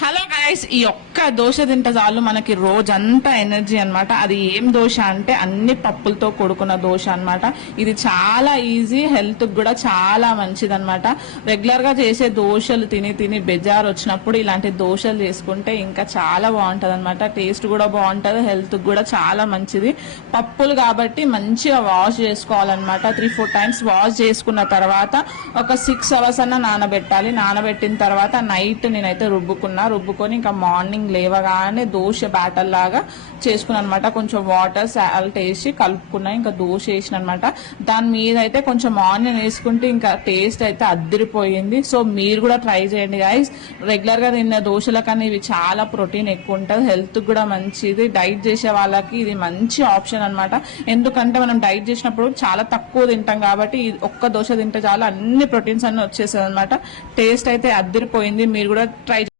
Hello guys, ఈ ఒక్క దోశ తింటే చాలు మనకి రోజంతా ఎనర్జీ అన్నమాట. అది ఏం దోశ అంటే అన్ని పప్పులతో కూడుకున్న దోశ అన్నమాట. ఇది చాలా ఈజీ, హెల్త్ కూడా చాలా మంచిది అన్నమాట. రెగ్యులర్ గా చేసే దోశలు తిని తిని బెజార్ వచ్చినప్పుడు ఇలాంటి దోశలు చేసుకుంటే ఇంకా చాలా బాగుంటది అన్నమాట. టేస్ట్ కూడా బాగుంటది, హెల్త్ కూడా చాలా మంచిది. పప్పులు కాబట్టి మంచిగా వాష్ చేసుకోవాలన్నమాట. 3-4 టైమ్స్ వాష్ చేసుకున్న తర్వాత ఒక 6 అవర్స్ అన్న నానబెట్టాలి. నానబెట్టిన తర్వాత నైట్ నేనైతే రుబ్బుకొని ఇంకా మార్నింగ్ లేవగానే దోశ బ్యాటర్ లాగా చేసుకున్నాను అనమాట. కొంచెం వాటర్ సాల్ట్ వేసి కలుపుకున్నా, ఇంకా దోశ వేసిన అనమాట. దాని మీద అయితే కొంచెం ఆనియన్ వేసుకుంటే ఇంకా టేస్ట్ అయితే అద్దరిపోయింది. సో మీరు కూడా ట్రై చేయండి గైస్. రెగ్యులర్ గా తిన్న దోశల కన్నా ఇవి చాలా ప్రోటీన్ ఎక్కువ ఉంటుంది, హెల్త్ కూడా మంచిది. డైట్ చేసే వాళ్ళకి ఇది మంచి ఆప్షన్ అనమాట. ఎందుకంటే మనం డైట్ చేసినప్పుడు చాలా తక్కువ తింటాం కాబట్టి ఒక్క దోశ తింటే చాలా అన్ని ప్రోటీన్స్ అన్ని వచ్చేసాయి అనమాట. టేస్ట్ అయితే అద్దరిపోయింది. మీరు కూడా ట్రై